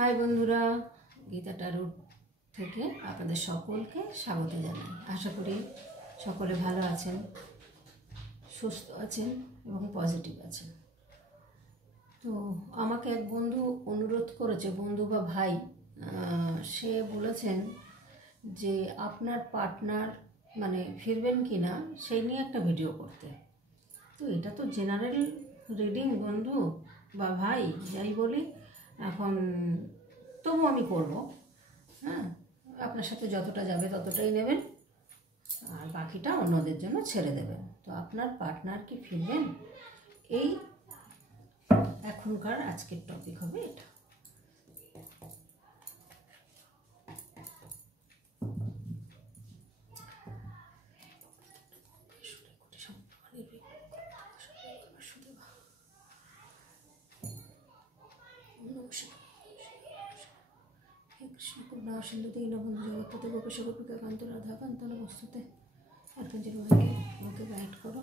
High বন্ধুরা, গীতা টারুট থেকে আপনাদের সকলকে স্বাগত জানাই। আশা করি সকলে ভালো আছেন, সুস্থ আছেন এবং পজিটিভ আছেন। তো আমাকে এক বন্ধু অনুরোধ করেছে, বন্ধু বা ভাই, সে বলেছেন যে আপনার পার্টনার মানে ফিরবেন কি না সেই নিয়ে একটা ভিডিও করতে। তো এটা তো জেনারেল রিডিং বন্ধু বা ভাই যাই বলি, এখন তবু আমি করব। হ্যাঁ, আপনার সাথে যতটা যাবে ততটাই নেবেন, আর বাকিটা অন্যদের জন্য ছেড়ে দেবেন। তো আপনার পার্টনার কি ফিরবেন, এই এখনকার আজকের টপিক হবে এটা। কৃষ্ণ করুণা সিন্ধু দীনবন্ধু জগৎপতি গোপেশ গোপিকা কান্ত রাধা কান্ত নমস্তুতে। আর্থঞ্জলি ভাইকে আমাকে গাইড করো।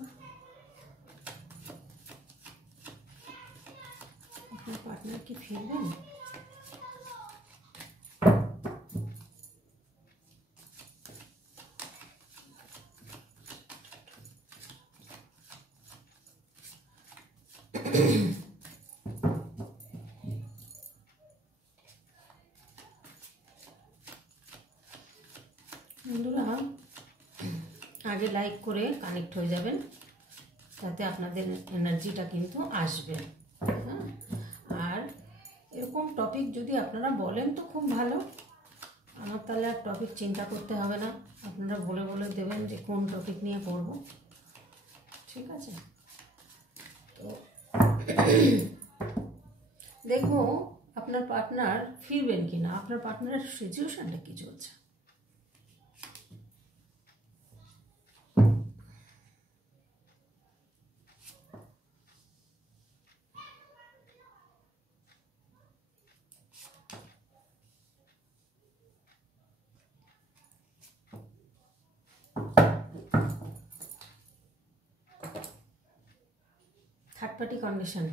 আপনার পার্টনার কি ফিরবেন? বন্ধুরা, আগে লাইক করে কানেক্ট হয়ে যাবেন, তাতে আপনাদের এনার্জিটা কিন্তু আসবে। হ্যাঁ, আর এরকম টপিক যদি আপনারা বলেন তো খুব ভালো, আমার তাহলে আর টপিক চিন্তা করতে হবে না, আপনারা বলে বলে দেবেন যে কোন টপিক নিয়ে পড়ব। ঠিক আছে, তো দেখবো আপনার পার্টনার ফিরবেন কি না, আপনার পার্টনারের সিচুয়েশনটা কি চলছে। থার্ড পার্টি কন্ডিশন,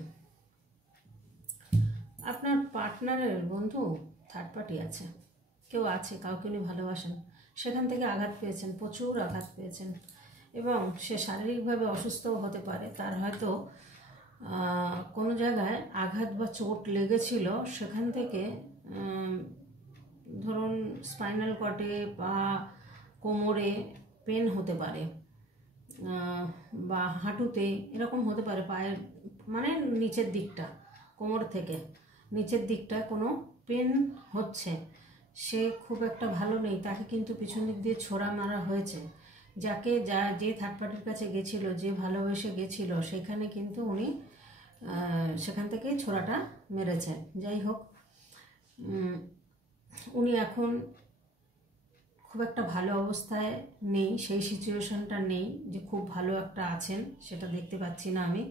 আপনার পার্টনারের বন্ধু থার্ড পার্টি আছে, কেউ আছে, কাউকে উনি ভালোবাসেন, সেখান থেকে আঘাত পেয়েছেন, প্রচুর আঘাত পেয়েছেন, এবং সে শারীরিকভাবে অসুস্থও হতে পারে। তার হয়তো কোনো জায়গায় আঘাত বা চোট লেগেছিল, সেখান থেকে ধরুন স্পাইনাল কর্ডে বা কোমরে পেন হতে পারে, বা হাঁটুতে এরকম হতে পারে, পায়ের মানে নিচের দিকটা, কোমর থেকে নিচের দিকটা কোনো পেন হচ্ছে। সে খুব একটা ভালো নেই, তাকে কিন্তু পিছন দিক দিয়ে ছোড়া মারা হয়েছে। যে থার্ড পার্টির কাছে গেছিলো, যে ভালোবেসে গেছিলো, সেখানে কিন্তু উনি সেখান থেকেই ছোড়াটা মেরেছেন। যাই হোক, উনি এখন খুব একটা ভালো অবস্থায় নেই, সেই সিচুয়েশনটা নেই যে খুব ভালো একটা আছেন, সেটা দেখতে পাচ্ছি না আমি।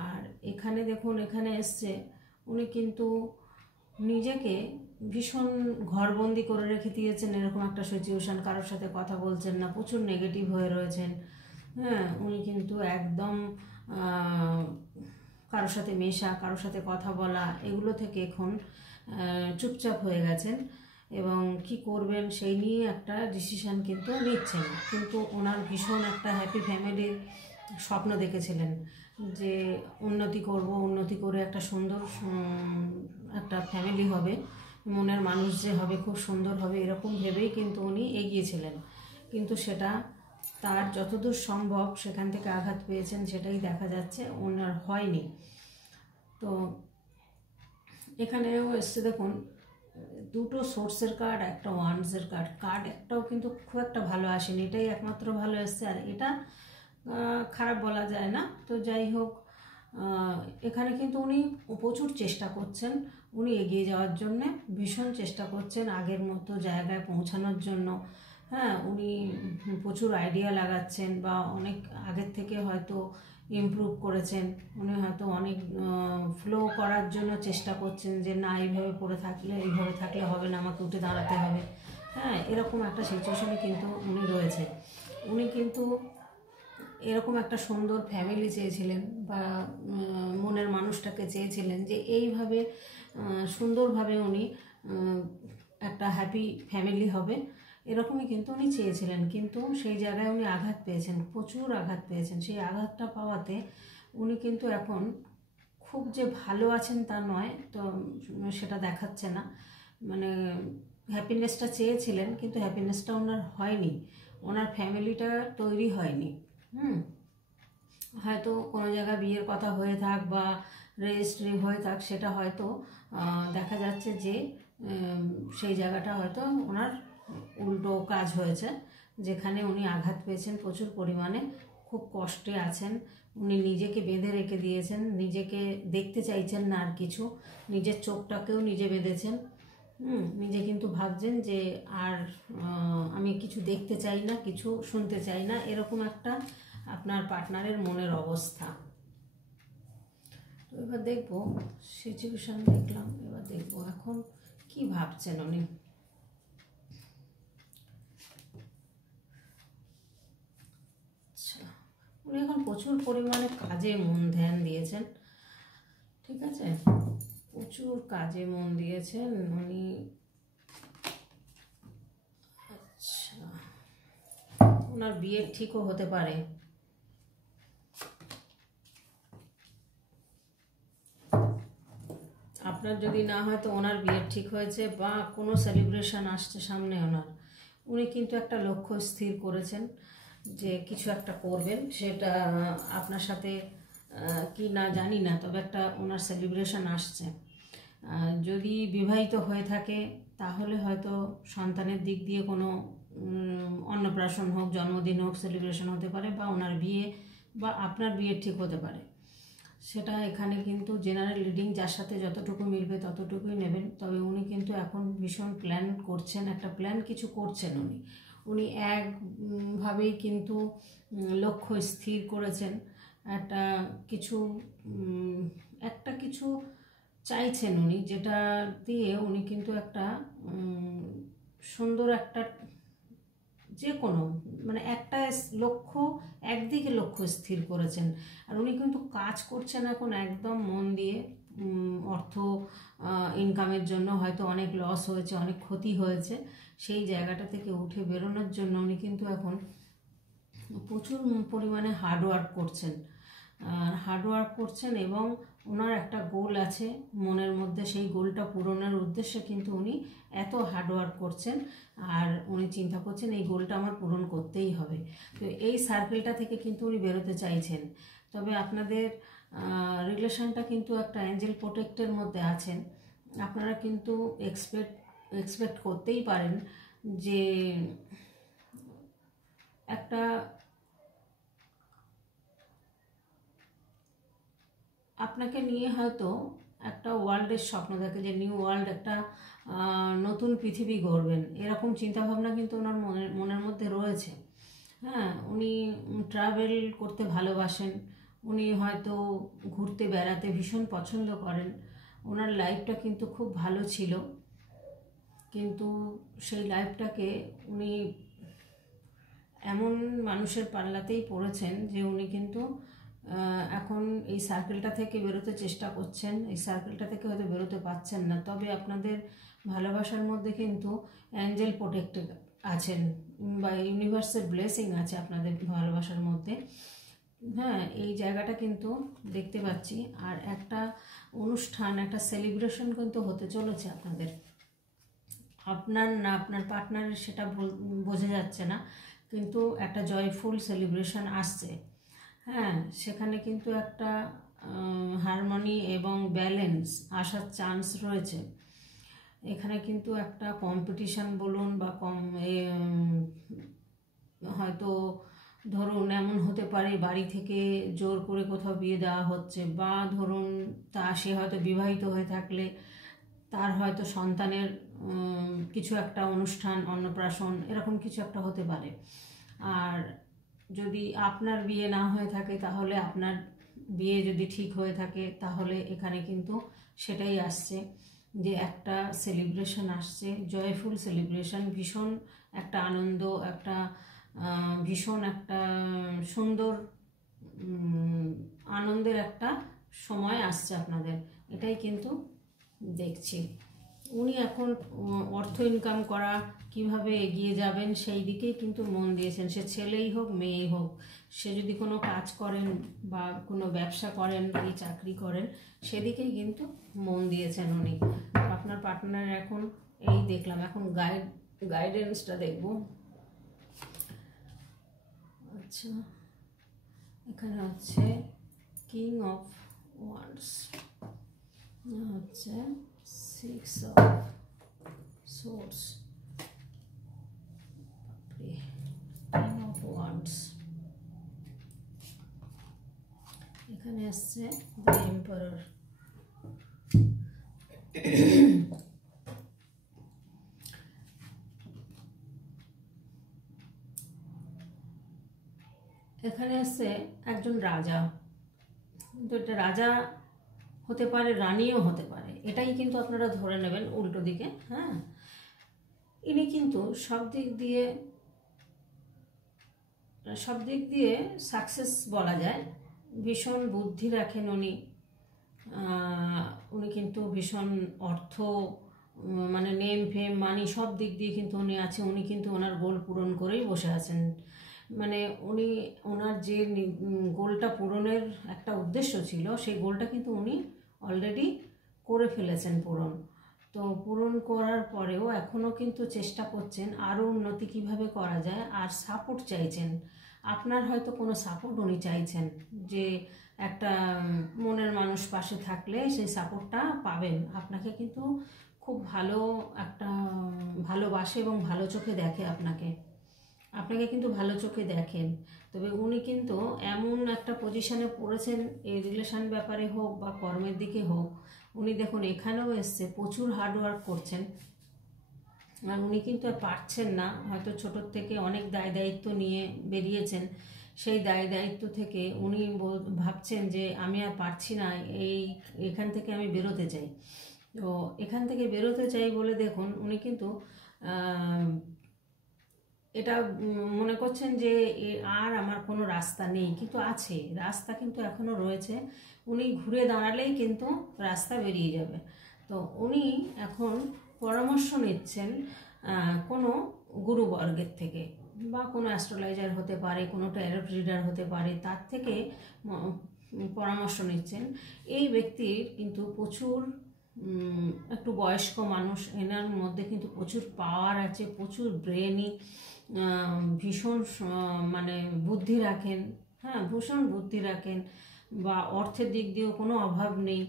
আর এখানে দেখুন, এখানে এসছে উনি কিন্তু নিজেকে ভীষণ ঘরবন্দি করে রেখে দিয়েছেন, এরকম একটা সিচুয়েশন। কারোর সাথে কথা বলছেন না, প্রচুর নেগেটিভ হয়ে রয়েছেন। হ্যাঁ, উনি কিন্তু একদম কারোর সাথে মেশা, কারোর সাথে কথা বলা, এগুলো থেকে এখন চুপচাপ হয়ে গেছেন, এবং কি করবেন সেই নিয়ে একটা ডিসিশান কিন্তু নিচ্ছেন। কিন্তু ওনার ভীষণ একটা হ্যাপি ফ্যামিলির স্বপ্ন দেখেছিলেন, যে উন্নতি করব, উন্নতি করে একটা সুন্দর একটা ফ্যামিলি হবে, মনের মানুষ যে হবে, খুব সুন্দর হবে, এরকম ভেবেই কিন্তু উনি এগিয়েছিলেন। কিন্তু সেটা তার যতদূর সম্ভব সেখান থেকে আঘাত পেয়েছেন, সেটাই দেখা যাচ্ছে ওনার হয়নি। তো এখানেও এসছে দেখুন, দুটো সোর্সের কার্ড, একটা ওয়ান্সের কার্ড একটাও কিন্তু খুব একটা ভালো আসেনি, এটাই একমাত্র ভালো এসছে, আর এটা খারাপ বলা যায় না। তো যাই হোক, এখানে কিন্তু উনি প্রচুর চেষ্টা করছেন, উনি এগিয়ে যাওয়ার জন্যে ভীষণ চেষ্টা করছেন, আগের মতো জায়গায় পৌঁছানোর জন্য। হ্যাঁ, উনি প্রচুর আইডিয়া লাগাচ্ছেন, বা অনেক আগের থেকে হয়তো ইমপ্রুভ করেছেন, উনি হয়তো অনেক ফ্লো করার জন্য চেষ্টা করছেন, যে না এইভাবে এইভাবে থাকলে হবে না, আমাকে উঠে দাঁড়াতে হবে। হ্যাঁ, এরকম একটা সিচুয়েশনে কিন্তু উনি রয়েছে। উনি কিন্তু এরকম একটা সুন্দর ফ্যামিলি চেয়েছিলেন, বা মনের মানুষটাকে চেয়েছিলেন যে এইভাবে সুন্দরভাবে উনি একটা হ্যাপি ফ্যামিলি হবে, এরকমই কিন্তু উনি চেয়েছিলেন। কিন্তু সেই জায়গায় উনি আঘাত পেয়েছেন, প্রচুর আঘাত পেয়েছেন। সেই আঘাতটা পাওয়াতে উনি কিন্তু এখন খুব যে ভালো আছেন তা নয়, তো সেটা দেখাচ্ছে না। মানে হ্যাপিনেসটা চেয়েছিলেন, কিন্তু হ্যাপিনেসটা ওনার হয়নি, ওনার ফ্যামিলিটা তৈরি হয়নি। হয়তো কোনো জায়গায় বিয়ের কথা হয়ে থাক বা রেজিস্ট্রি হয়ে থাক, সেটা হয়তো দেখা যাচ্ছে যে সেই জায়গাটা হয়তো ওনার উল্টো কাজ হয়েছে, যেখানে উনি আঘাত পেয়েছেন প্রচুর পরিমাণে, খুব কষ্টে আছেন। উনি নিজেকে বেঁধে রেখে দিয়েছেন, নিজেকে দেখতে চাইছেন না আর কিছু, নিজের চোখটাকেও নিজে বেঁধেছেন। নিজে কিন্তু ভাবছেন যে আর আমি কিছু দেখতে চাই না, কিছু শুনতে চাই না, এরকম একটা আপনার পার্টনারের মনের অবস্থা। তো এবার দেখবো, সিচুয়েশন দেখলাম, এবার দেখবো এখন কি ভাবছেন উনি। আচ্ছা, উনি এখন প্রচুর পরিমাণে কাজে মন ধ্যান দিয়েছেন, ঠিক আছে, প্রচুর কাজে মন দিয়েছেন উনি। আচ্ছা, ওনার বিয়ে ঠিকও হতে পারে। আপনার যদি না হয় তো ওনার বিয়ে ঠিক হয়েছে, বা কোনো সেলিব্রেশন আসছে সামনে ওনার, উনি কিন্তু একটা লক্ষ্য স্থির করেছেন যে কিছু একটা করবেন। সেটা আপনার সাথে কি না জানি না, তবে একটা ওনার সেলিব্রেশন আসছে। যদি বিবাহিত হয়ে থাকে তাহলে হয়তো সন্তানের দিক দিয়ে কোনো অন্নপ্রাশন হোক, জন্মদিন হোক, সেলিব্রেশন হতে পারে, বা ওনার বিয়ে বা আপনার বিয়ে ঠিক হতে পারে। সেটা এখানে কিন্তু জেনারেল রিডিং যার সাথে যতটুকু মিলবে ততটুকুই নেবেন। তবে উনি কিন্তু এখন ভীষণ প্ল্যান করছেন, একটা প্ল্যান কিছু করছেন উনি। উনি একভাবেই কিন্তু লক্ষ্য স্থির করেছেন, একটা কিছু একটা কিছু চাইছেন উনি, যেটা দিয়ে উনি কিন্তু একটা সুন্দর একটা যে কোনো মানে একটা লক্ষ্য, একদিকে লক্ষ্য স্থির করেছেন। আর উনি কিন্তু কাজ করছেন এখন একদম মন দিয়ে। অর্থ ইনকামের জন্য হয়তো অনেক লস হয়েছে, অনেক ক্ষতি হয়েছে, সেই জায়গাটা থেকে উঠে বেরোনোর জন্য উনি কিন্তু এখন প্রচুর পরিমাণে হার্ডওয়ার্ক করছেন, হার্ডওয়ার্ক করছেন। এবং ওনার একটা গোল আছে মনের মধ্যে, সেই গোলটা পূরণের উদ্দেশ্যে কিন্তু উনি এত হার্ডওয়ার্ক করছেন। আর উনি চিন্তা করছেন এই গোলটা আমার পূরণ করতেই হবে। তো এই সার্কেলটা থেকে কিন্তু উনি বেরোতে চাইছেন। তবে আপনাদের রিলেশনটা কিন্তু একটা অ্যাঞ্জেল প্রোটেক্টের মধ্যে আছেন। আপনারা কিন্তু এক্সপেক্ট করতেই পারেন যে একটা আপনাকে নিয়ে হয়তো একটা ওয়ার্ল্ডের স্বপ্ন দেখে, যে নিউ ওয়ার্ল্ড, একটা নতুন পৃথিবী গড়বেন, এরকম চিন্তাভাবনা কিন্তু ওনার মনের মধ্যে রয়েছে। হ্যাঁ, উনি ট্রাভেল করতে ভালোবাসেন, উনি হয়তো ঘুরতে বেড়াতে ভীষণ পছন্দ করেন। ওনার লাইফটা কিন্তু খুব ভালো ছিল, কিন্তু সেই লাইফটাকে উনি এমন মানুষের পাল্লাতেই পড়েছেন যে উনি কিন্তু এখন এই সার্কেলটা থেকে বেরোতে চেষ্টা করছেন, এই সার্কেলটা থেকে হয়তো বেরোতে পারছেন না। তবে আপনাদের ভালোবাসার মধ্যে কিন্তু অ্যাঞ্জেল প্রোটেক্টেড আছেন, বা ইউনিভার্সের ব্লেসিং আছে আপনাদের ভালোবাসার মধ্যে। হ্যাঁ, এই জায়গাটা কিন্তু দেখতে পাচ্ছি। আর একটা অনুষ্ঠান, একটা সেলিব্রেশন কিন্তু হতে চলেছে আপনাদের, আপনার না আপনার পার্টনারের সেটা বোঝা যাচ্ছে না, কিন্তু একটা জয়ফুল সেলিব্রেশন আসছে। হ্যাঁ, সেখানে কিন্তু একটা হারমোনি এবং ব্যালেন্স আসার চান্স রয়েছে। এখানে কিন্তু একটা কম্পিটিশান বলুন বা হয়তো ধরুন এমন হতে পারে বাড়ি থেকে জোর করে কোথাও বিয়ে দেওয়া হচ্ছে, বা ধরুন সে হয়তো বিবাহিত হয়ে থাকলে তার হয়তো সন্তানের কিছু একটা অনুষ্ঠান, অন্নপ্রাশন, এরকম কিছু একটা হতে পারে। আর যদি আপনার বিয়ে না হয়ে থাকে, তাহলে আপনার বিয়ে যদি ঠিক হয়ে থাকে, তাহলে এখানে কিন্তু সেটাই আসছে যে একটা সেলিব্রেশন আসছে, জয়ফুল সেলিব্রেশন, ভীষণ একটা আনন্দ, একটা ভীষণ একটা সুন্দর আনন্দের একটা সময় আসছে আপনাদের, এটাই কিন্তু দেখছি। উনি এখন অর্থ ইনকাম করা কিভাবে এগিয়ে যাবেন সেই দিকেই কিন্তু মন দিয়েছেন। সে ছেলেই হোক মেয়েই হোক, সে যদি কোনো কাজ করেন বা কোনো ব্যবসা করেন কি চাকরি করেন, সেদিকেই কিন্তু মন দিয়েছেন উনি। আপনার পার্টনার এখন এই দেখলাম, এখন গাইডেন্সটা দেখব। আচ্ছা, এখানে হচ্ছে কিং অফ ওয়ান্ডস, হচ্ছে six of swords, king of wands, এখানে আসছে দ্য এম্পারার। এখানে আসছে একজন রাজা, কিন্তু এটা রাজা হতে পারে, রানীও হতে পারে, এটাই কিন্তু আপনারা ধরে নেবেন উল্টো দিকে। হ্যাঁ, ইনি কিন্তু সব দিক দিয়ে সাকসেস বলা যায়। ভীষণ বুদ্ধি রাখেন উনি, উনি কিন্তু ভীষণ অর্থ মানে নেম ফেম মানি সব দিক দিয়ে কিন্তু উনি আছে। উনি কিন্তু ওনার গোল পূরণ করেই বসে আছেন। মানে উনি ওনার যে গোলটা পূরণের একটা উদ্দেশ্য ছিল, সেই গোলটা কিন্তু উনি অলরেডি করে ফেলেছেন পূরণ। তো পূরণ করার পরেও এখনও কিন্তু চেষ্টা করছেন আরও উন্নতি কিভাবে করা যায়, আর সাপোর্ট চাইছেন। আপনার হয়তো কোনো সাপোর্ট উনি চাইছেন, যে একটা মনের মানুষ পাশে থাকলে সেই সাপোর্টটা পাবেন। আপনাকে কিন্তু খুব ভালো একটা ভালোবাসে এবং ভালো চোখে দেখে আপনাকে কিন্তু ভালো চোখে দেখেন। তবে উনি কিন্তু এমন একটা পজিশনে পড়েছেন, এই রিলেশন ব্যাপারে হোক বা কর্মের দিকে হোক, উনি দেখুন এখানেও এসছে, প্রচুর হার্ডওয়ার্ক করছেন। আর উনি কিন্তু আর পারছেন না, হয়তো ছোটোর থেকে অনেক দায় দায়িত্ব নিয়ে বেরিয়েছেন। সেই দায় দায়িত্ব থেকে উনি ভাবছেন যে আমি আর পারছি না, এখান থেকে আমি বেরোতে চাই। তো এখান থেকে বেরোতে চাই বলে দেখুন উনি কিন্তু এটা মনে করছেন যে আর আমার কোনো রাস্তা নেই, কিন্তু আছে রাস্তা, কিন্তু এখনও রয়েছে। উনি ঘুরে দাঁড়ালেই কিন্তু রাস্তা বেরিয়ে যাবে। তো উনি এখন পরামর্শ নিচ্ছেন কোনো গুরুবর্গের থেকে, বা কোনো অ্যাস্ট্রোলজার হতে পারে, কোনো ট্যারট রিডার হতে পারে, তার থেকে পরামর্শ নিচ্ছেন। এই ব্যক্তির কিন্তু প্রচুর একটু বয়স্ক মানুষ, এনার মধ্যে কিন্তু প্রচুর পাওয়ার আছে, প্রচুর ব্রেনই, ভীষণ মানে বুদ্ধি রাখেন। হ্যাঁ, ভীষণ বুদ্ধি রাখেন, বা অর্থের দিক দিয়েও কোনো অভাব নেই।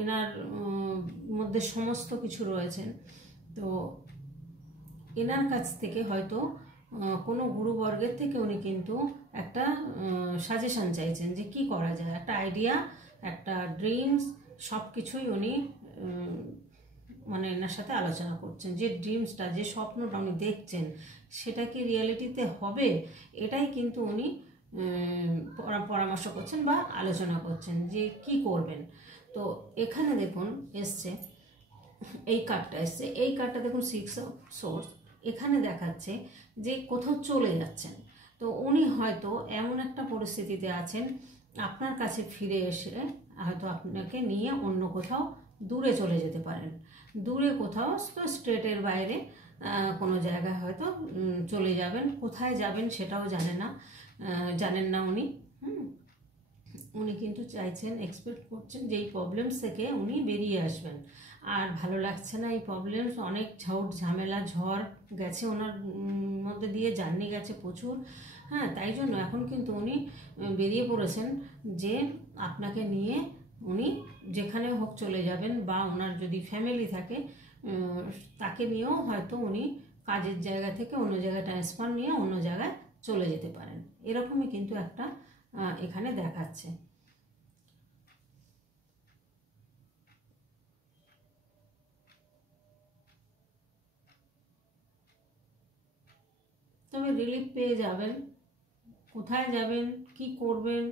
এনার মধ্যে সমস্ত কিছু রয়েছেন। তো এনার কাছ থেকে হয়তো কোনো গুরুবর্গের থেকে উনি কিন্তু একটা সাজেশান চাইছেন যে কি করা যায়, একটা আইডিয়া, একটা ড্রিমস, সব কিছুই উনি মানে এনার সাথে আলোচনা করছেন। যে ড্রিমসটা, যে স্বপ্নটা উনি দেখছেন, সেটা কি রিয়েলিটিতে হবে, এটাই কিন্তু উনি পরামর্শ করছেন বা আলোচনা করছেন যে কি করবেন। তো এখানে দেখুন এসছে এই কার্ডটা এসছে, এই কার্ডটা দেখুন সিক্স অফ সোর্স। এখানে দেখাচ্ছে যে কোথাও চলে যাচ্ছেন। তো উনি হয়তো এমন একটা পরিস্থিতিতে আছেন, আপনার কাছে ফিরে এসে হয়তো আপনাকে নিয়ে অন্য কোথাও দূরে চলে যেতে পারেন। দূরে কোথাও, তো স্টেটের বাইরে কোনো জায়গায় হয়তো চলে যাবেন। কোথায় যাবেন সেটাও জানেন না উনি। উনি কিন্তু চাইছেন, এক্সপেক্ট করছেন যে এই প্রবলেমস থেকে উনি বেরিয়ে আসবেন। আর ভালো লাগছে না এই প্রবলেমস, অনেক ঝামেলা ঝড় গেছে ওনার মধ্যে দিয়ে, জার্নি গেছে প্রচুর। হ্যাঁ, তাই জন্য এখন কিন্তু উনি বেরিয়ে পড়েছেন যে আপনাকে নিয়ে উনি যেখানে হোক চলে যাবেন, বা ওনার যদি ফ্যামিলি থাকে তাকে নিয়েও হয়তো উনি কাজের জায়গা থেকে অন্য জায়গায় ট্রান্সফার নিয়ে অন্য জায়গায় চলে যেতে পারেন। এরকমই কিন্তু একটা এখানে দেখাচ্ছে। তবে রিলিফ পেয়ে যাবেন। কোথায় যাবেন, কি করবেন,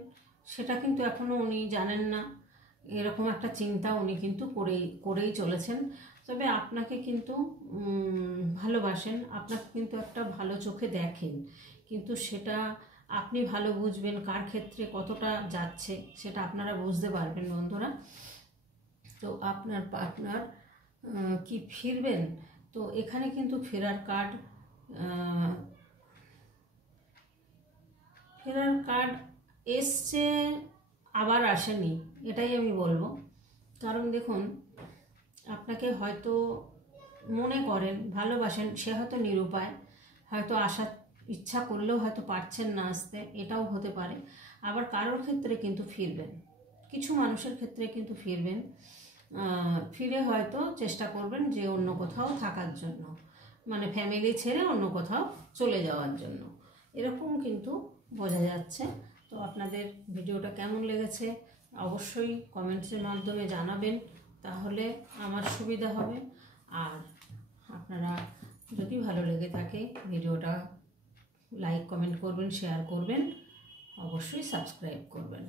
সেটা কিন্তু এখনও উনি জানেন না। এরকম একটা চিন্তা উনি কিন্তু করেই চলেছেন। তবে আপনাকে কিন্তু ভালোবাসেন, আপনাকে কিন্তু একটা ভালো চোখে দেখেন, কিন্তু সেটা আপনি ভালো বুঝবেন কার ক্ষেত্রে কতটা যাচ্ছে, সেটা আপনারা বুঝতে পারবেন বন্ধুরা। তো আপনার পার্টনার কি ফিরবেন? তো এখানে কিন্তু ফেরার কার্ড এসছে, আবার আসেনি, এটাই আমি বলবো। কারণ দেখুন, আপনাকে হয়তো মনে করেন, ভালোবাসেন, সে হয়তো নিরুপায়, হয়তো আসার ইচ্ছা করলেও হয়তো পারছেন না আসতে, এটাও হতে পারে। আবার কারোর ক্ষেত্রে কিন্তু ফিরবেন, কিছু মানুষের ক্ষেত্রে কিন্তু ফিরবেন, ফিরে হয়তো চেষ্টা করবেন যে অন্য কোথাও থাকার জন্য, মানে ফ্যামিলি ছেড়ে অন্য কোথাও চলে যাওয়ার জন্য, এরকম কিন্তু বোঝা যাচ্ছে। তো আপনাদের ভিডিওটা কেমন লেগেছে অবশ্যই কমেন্টসের মাধ্যমে জানাবেন, তাহলে আমার সুবিধা হবে। আর আপনারা যদি ভালো লেগে থাকে ভিডিওটা লাইক কমেন্ট করবেন, শেয়ার করবেন, অবশ্যই সাবস্ক্রাইব করবেন।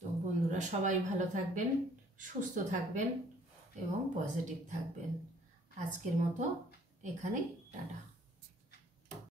তো বন্ধুরা সবাই ভালো থাকবেন, সুস্থ থাকবেন এবং পজিটিভ থাকবেন। আজকের মতো এখানেই টাটা।